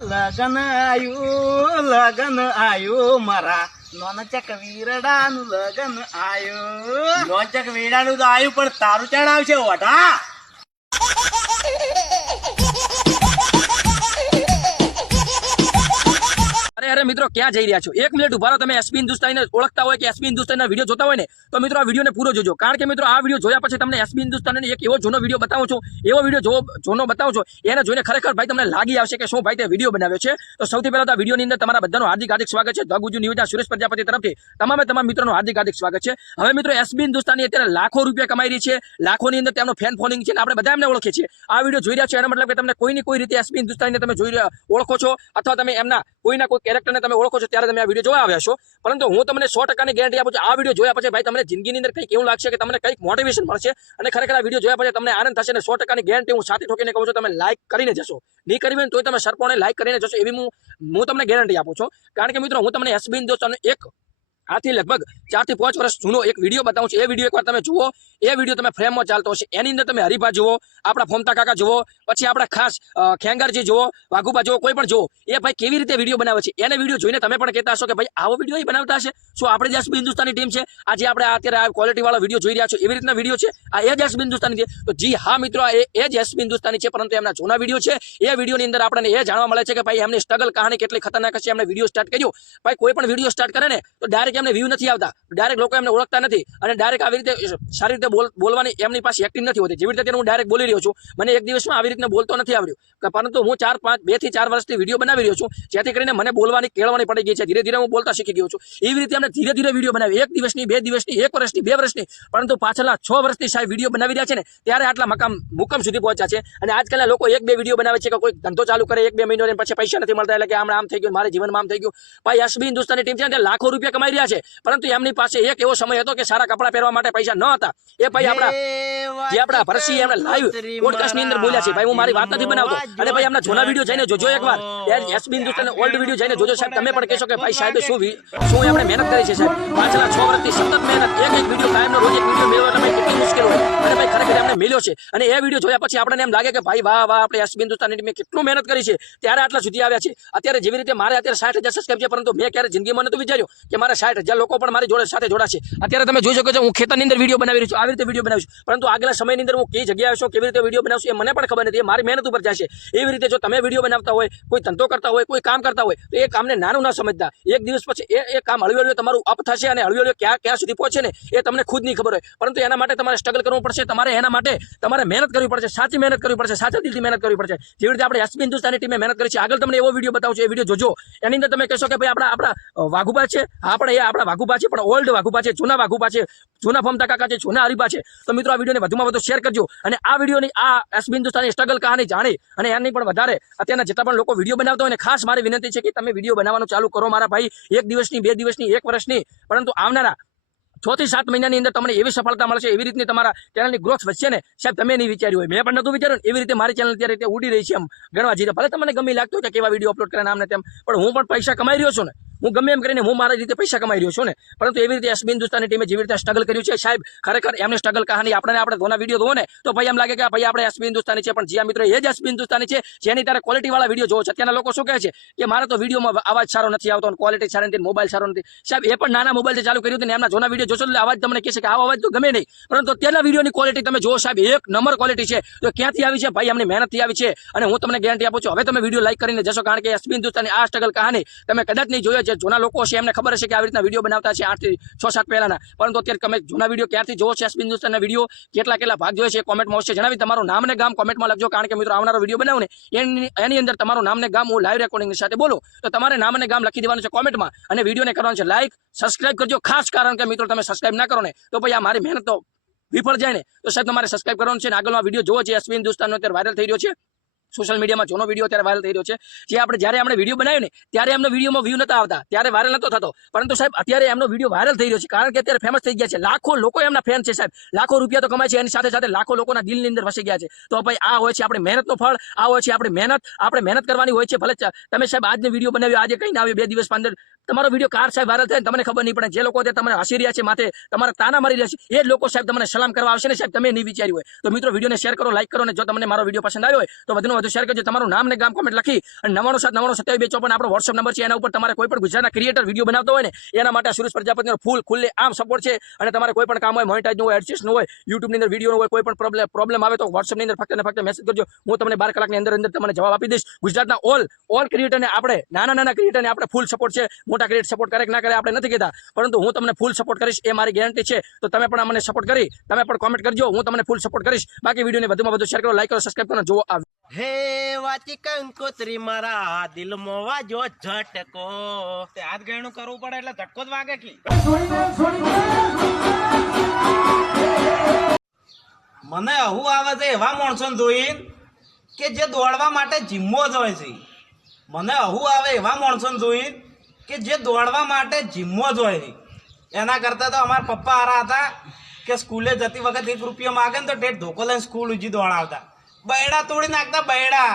લગન આયું મારા નોનચક વીરડાનું લગન આયું. લોચક વેડાનું તો આવ્યું પણ તારું ચાણ આવશે ઓઢા. અરે મિત્રો ક્યાં જઈ રહ્યા છો? 1 મિનિટ ઉભા રહો. તમે એસપી હિન્દુસ્તાનીને ઓળખતા હોય કે એસપી હિન્દુસ્તાનના વિડીયો જોતા હોય ને તો મિત્રો આ વિડીયોને પૂરો જોજો. કારણ કે મિત્રો આ વિડીયો જોયા પછી તમને એસપી હિન્દુસ્તાનનો એક એવો જૂનો વિડીયો બતાવું છું, એવો વિડીયો જૂનો બતાવું છું, એને જોઈને ખરેખર ભાઈ તમને લાગી આવશે કે શું ભાઈ તે વિડીયો બનાવ્યો છે. તો સૌથી પહેલા તો આ વિડીયોની અંદર તમારા બધાનું હાર્દિક સ્વાગત છે. ધ ગુજુ ન્યૂઝના સુરેશ પ્રજાપતિ તરફથી તમામ મિત્રોનું હાર્દિક સ્વાગત છે. હવે મિત્રો એસપી હિન્દુસ્તાની અત્યારે લાખો રૂપિયા કમાઈ રહી છે, લાખોની અંદર તેમનો ફેન ફોલોઈંગ છે, આપણે બધા એમને ઓળખીએ છીએ. આ વિડીયો જોઈ રહ્યા છો એનો મતલબ કે તમને કોઈની કોઈ રીતે એસપી હિન્દુસ્તાનીને તમે ઓળખો છો અથવા તમે એમના કોઈના કોઈ કેરેક્ટરને તમે ઓળખો છો ત્યારે તમે આ વિડીયો જોવા આવ્યા છો. પરંતુ હું તમને 100%ની ગેરંટી આપું છું, આ વિડીયો જોયા પછી ભાઈ તમને જિંદગીની અંદર કંઈક એવું લાગશે કે તમને કંઈક મોટિવેશન મળશે અને ખરેખર આ વિડીયો જોયા પછી તમને આનંદ થશે અને 100%ની ગેરંટી હું સાથે ઠોકીને કહું છું તમે લાઈક કરીને જશો. નહીં કરવી હોય તો તમે સરપોને લાઈક કરીને જશો એવી હું તમને ગેરંટી આપું છું. કારણ કે મિત્રો હું તમને એસબી હિન્દુસ્તાનનો એક આથી લગભગ 4 થી 5 વર્ષ જૂનો એક વિડીયો બતાવું છું. એ વિડીયો એકવાર તમે જુઓ. એ વિડીયો તમે ફ્રેમમાં ચાલતો હશે, એની અંદર તમે હરીફા જુઓ, આપણા ફોમતા કાકા જુઓ, પછી આપણા ખાસ ખેંગારજી જુઓ, વાઘુબા જુઓ, કોઈ પણ જુઓ એ ભાઈ કેવી રીતે વિડીયો બનાવે છે. એને વિડીયો જોઈને તમે પણ કહેતા હશો કે ભાઈ આવો વિડીયો બનાવતા હશે. શું આપણે જે એસબી હિન્દુસ્તાની ટીમ છે આજે આપણે અત્યારે આ ક્વોલિટી વાળો વિડીયો જોઈ રહ્યા છો એવી રીતના વિડીયો છે આ એ જ એસબી હિન્દુસ્તાની છે? તો જી હા મિત્રો એ જ એસબી હિન્દુસ્તાની છે, પરંતુ એમના જૂના વિડીયો છે. એ વિડીયોની અંદર આપણને એ જાણવા મળે છે કે ભાઈ એમની સ્ટ્રગલ કહાની કેટલી ખતરનાક છે. એમને વિડીયો સ્ટાર્ટ કર્યો ભાઈ કોઈ પણ વિડીયો સ્ટાર્ટ કરે ને તો ડાયરેક્ટ એમને વ્યૂ નથી આવતા, ડાયરેક્ટ લોકો એમને ઓળખતા નથી અને ડાયરેક્ટ આવી રીતે સારી રીતે બોલવાની એમની પાસે એક્ટિંગ નથી હોતી. જેવી રીતે હું ડાયરેક્ટ બોલી રહ્યો છું, મને એક દિવસમાં આવી રીતે બોલતો નથી આવડ્યું, પરંતુ હું 2 થી 4 વર્ષથી વિડીયો બનાવી રહ્યો છું, જેથી કરીને મને બોલવાની કેળવણી પડી ગઈ છે. ધીરે ધીરે હું બોલતા શીખી ગયો છું. એવી રીતે અમને ધીરે ધીરે વિડીયો બનાવી 1 દિવસની 2 દિવસની 1 વર્ષની 2 વર્ષની, પરંતુ પાછળના 6 વર્ષથી સાહેબ વિડીયો બનાવી રહ્યા છે ને ત્યારે આટલા મુકામ સુધી પહોંચ્યા છે. અને આજકાલના લોકો 1-2 વિડીયો બનાવે છે કે કોઈ ધંધો ચાલુ કરે 1-2 મહિનો પછી પૈસા નથી મળતા એટલે કે આમ થઈ ગયું, મારે જીવનમાં આમ થઈ ગયું. ભાઈ એસબી હિન્દુસ્તાની ટીમ છે ને લાખો રૂપિયા કમાઈ રહ્યા છે, પરંતુ એમની પાસે એક એવો સમય હતો કે સારા કપડા પહેરવા માટે પૈસા ન હતા. એ ભાઈ આપણા ભરસી એમણે લાઈવ પોડકાસ્ટ ની અંદર બોલ્યા છે. ભાઈ હું મારી વાત નથી બનાવતો. અને ભાઈ એમના જૂના વિડીયો જઈને જોજો એકવાર, એસબી હિન્દુસ્તાની ઓલ્ડ વિડીયો જઈને જોજો સાહેબ. તમે પણ કહેશો કે ભાઈ સાહેબ શું એમણે મહેનત કરી છે સાહેબ. પાછલા 6 વર્ષથી સતત મહેનત, એક વિડીયો કાયમનો રોજ એક વિડીયો મેળવવા તમે કેટલી મુશ્કેલ હોય અને ભાઈ ખરેખર એમને મળ્યો છે. અને એ વિડીયો જોયા પછી આપણને એમ લાગે કે ભાઈ વાહ આપણે એસબી હિન્દુસ્તાની ટીમે કેટલું મહેનત કરી છે ત્યારે આટલા સુધી આવ્યા છે. અત્યારે જેવી રીતે મારે અત્યારે 60,000 સબસ્ક્રાઇબ છે, પરંતુ મેં ક્યારે જિંદગીમાં નહોતું વિચાર્યું કે મારા 60,000 લોકો પણ મારી જોડે સાથે જોડાશે. અત્યારે તમે જોઈ શકો છો હું ખેતરની અંદર વિડીયો બનાવી રહ્યો છું, આવી રીતે વિડીયો બનાવું છું, પરંતુ આગલા સમયની અંદર હું કઈ જગ્યાએ છું, કેવી રીતે વિડીયો બનાવશું એ મને પણ ખબર નથી. એ મારી મહેનત ઉપર જશે. એવી રીતે જો તમે વિડીયો બનાવતા હોય, કોઈ ધંધો કરતા હોય, કોઈ કામ કરતા હોય તો એ કામને નાનું ના સમજતા. એક દિવસ પછી એ કામ હળવી તમારું અપ થશે અને હળવી ક્યાં સુધી પહોંચે ને એ તમને ખુદ નહીં ખબર હોય, પરંતુ એના માટે તમારે સ્ટ્રગલ કરવું પડશે. એના માટે તમારે મહેનત કરવી પડશે, સાચી મહેનત કરવી પડશે, સાચા દિલથી મહેનત કરવી પડશે. જેવી રીતે આપણે એસબી હિન્દુસ્તાની ટીમે મહેનત કરી છે. આગળ તમને એવો વિડીયો બતાવું છું, એ વિડીયો જોજો. એની અંદર તમે કહેશો કે ભાઈ આપણા વાઘુબા છે, આપણા વાઘુબા છે, પણ ઓલ્ડ વાઘુબા છે, જૂના વાઘુબા છે, જૂના ફોમતા કાકા છે, જૂના હરીબા છે. તો મિત્રો આ વિડીયોને વધુમાં વધુ શેર કરજો અને આ વિડીયોની આ એસબી હિન્દુસ્તાની સ્ટ્રગલ કહાની જાણી અને એની પણ વધારે અત્યારના જેટલા પણ લોકો વિડીયો બનાવતા હોય ને ખાસ મારી વિનંતી છે કે તમે વિડીયો બનાવવાનું ચાલુ કરો મારા ભાઈ. 1 દિવસની 2 દિવસની 1 વર્ષની, પરંતુ આવનારા 6 થી 7 મહિનાની અંદર તમને એવી સફળતા મળશે, એવી રીતની તમારા ચેનલની ગ્રોથ વધશે ને સાહેબ તમે નહીં વિચાર્યું હોય, મેં પણ નહોતું વિચાર્યું. એવી રીતે મારી ચેનલ અત્યારે ઉડી રહી છે એમ ગણવા જઈએ. ભલે તમને ગમે લાગતું હોય કે કેવા વિડીયો અપલોડ કરે આમને તેમ, પણ હું પણ પૈસા કમાઈ રહ્યો છું ને, હું ગમે એમ કરીને હું મારી રીતે પૈસા કમાઈ રહ્યો છું ને. પરંતુ એવી રીતે એસબી હિન્દુસ્તાની ટીમે જેવી રીતે સ્ટ્રગલ કર્યું છે સાહેબ, ખરેખર એમની સ્ટ્રગલ કહાની આપણે ધોના વિડીયો ધો ને તો ભાઈ એમ લાગે કે ભાઈ આપણે એસબી હિન્દુસ્તાની છે, પણ જ્યાં મિત્રો એ જ એસબી હિન્દુસ્તાની છે જેની ત્યારે ક્વોલિટી વાળા વિડીયો જોવો છે. અત્યારના લોકો શું કહે છે કે મારે તો વિડીયોમાં અવાજ સારો નથી આવતો, ક્વોલિટી સારી નથી, મોબાઈલ સારો નથી. સાહેબ એ પણ નાના મોબાઈલથી ચાલુ કર્યું હતું ને એમના જોના વિડીયો જોશો એટલે અવાજ તમને કહેશે કે આવો અવાજ તો ગમે નહીં, પરંતુ અત્યારના વિડીયોની ક્વોલિટી તમે જોવો સાહેબ 1 નંબર ક્વોલિટી છે. તો ક્યાંથી આવી છે ભાઈ? એમની મહેનતથી આવી છે. અને હું તમને ગેરંટી આપું છું હવે તમે વિડીયો લાઈક કરીને જશો, કારણ કે એસબી હિન્દુસ્તાની આ સ્ટ્રગલ કહાની તમે કદાચ નહીં જોયો. જે જૂના લોકો છે એમને ખબર હશે કે આવી રીતના વિડીયો બનાવતા છે 8 થી 6-7 પહેલાના, પરંતુ અત્યારે તમે જૂના વિડીયો ક્યારથી જોવો છો એસબી હિન્દુસ્તાનના વિડીયો, કેટલા ભાગ જોયો છે કોમેન્ટમાં અવશ્ય જણાવી. તમારું નામ ને ગામ કોમેન્ટમાં લખજો, કારણ કે મિત્રો આવનારો વિડીયો બનાવું ને એની અંદર તમારું નામ ને ગામ હું લાઈવ રેકોર્ડિંગની સાથે બોલું તો તમારે નામ અને ગામ લખી દેવાનું છે કોમેન્ટમાં અને વિડીયોને કરવાનું છે લાઈક, સબસ્ક્રાઇબ કરજો ખાસ, કારણ કે મિત્રો તમે સબસ્ક્રાઇબ ના કરો ને તો ભાઈ આ મારી મહેનત તો વિફળ જાય ને. તો સાહેબ તમારે સબસ્ક્રાઇબ કરવાનું છે અને આગળનો વિડીયો જોવો છે એસબી હિન્દુસ્તાનનો અત્યારે વાયરલ થઈ રહ્યો છે સોશિયલ મીડિયામાં. જૂનો વિડીયો અત્યારે વાયરલ થઈ રહ્યો છે. જ્યારે આપણે વિડીયો બનાવ્યો ને ત્યારે એમનો વિડીયોમાં વ્યૂ નતા આવતા, ત્યારે વાયરલ નતો થતો, પરંતુ સાહેબ અત્યારે એમનો વિડીયો વાયરલ થઈ રહ્યો છે, કારણ કે અત્યારે ફેમસ થઈ ગયા છે. લાખો લોકો એમના ફેન છે સાહેબ, લાખો રૂપિયા તો કમાય છે, એની સાથે સાથે લાખો લોકોના દિલની અંદર વસી ગયા છે. તો ભાઈ આ હોય છે આપણી મહેનતનો ફળ, આ હોય છે આપણી મહેનત. આપણે મહેનત કરવાની હોય છે. ભલે તમે સાહેબ આજનો વિડીયો બનાવ્યો, આજે કઈ ના આવ્યો, 2 દિવસ 15 તમારો વિડીયો કાર સાહેબ વાયરલ થાય તમને ખબર નહીં પડે. જે લોકો તમને હસી રહ્યા છે, માથે તમારા તાના મારી રહ્યા છે, એ જ લોકો સાહેબ તમને સલામ કરવા આવશે ને સાહેબ, તમે નહીં વિચાર્યું હોય. તો મિત્રો વિડીયોને શેર કરો, લાઈક કરો, અને જો તમને મારો વિડીયો પસંદ આવ્યો હોય તો વધુમાં વધુમાં વધુ શેર કરજો. તમારું નામ ને ગામ કોમેન્ટ લખી અને 9979979254 આપણો વોટ્સઅપ નંબર છે. એના ઉપર તમારે કોઈ પણ ગુજરાતના ક્રિએટર વિડીયો બનાવતો હોય ને એના માટે સુરેશ પ્રજાપતિનો ફૂલ ખુલ્લે આમ સપોર્ટ છે. અને તમારે કોઈ પણ કામ હોય, મોનેટાઈઝ હોય, એડજસ્ટ હોય, યુટ્યુબની અંદર વિડીયો હોય, કોઈ પણ પ્રોબ્લેમ આવે તો વોટ્સઅપની અંદર ફક્ત ને ફક્ત મેસેજ કરજો. હું તમને 12 કલાકની અંદર તમને જવાબ આપી દઈશ. ગુજરાતના ઓલ ક્રિએટરને આપણે નાના ક્રિએટરને આપણે ફૂલ સપોર્ટ છે. મોટા ક્રિએટર સપોર્ટ કરે કે ના કરે આપણે નથી કહેતા, પરંતુ હું તમને ફૂલ સપોર્ટ કરીશ એ મારી ગેરંટી છે. તો તમે પણ અમને સપોર્ટ કરી તમે પણ કોમેન્ટ કરજો. હું તમને ફૂલ સપોર્ટ કરીશ. બાકી વિડીયોને વધુમાં વધુ શેર કરો, લાઈક કરો, સબસ્ક્રાઇબ કરો. જોવો આ હે વાચી કંકોત્રી મારા દિલમાં વાજો ઝટકો. તે હાથ ગયણું કરવું પડે એટલે ધક્કો જ વાગે કી. મને આવું આવે છે એવા માણસો જોઈને કે જે દોડવા માટે જીમો જ હોય છે. મને આવું આવે એવા માણસો જોઈને કે જે દોડવા માટે જીમો જ હોય છે. એના કરતા તો અમારા પપ્પા હારા હતા કે સ્કૂલે જતી વખત 1 રૂપિયો માગે ને તો ઠેઠ ધોકો લઈને સ્કૂલ ઉજી દોડાવતા. બૈડા તોડી નાખતા બૈડા.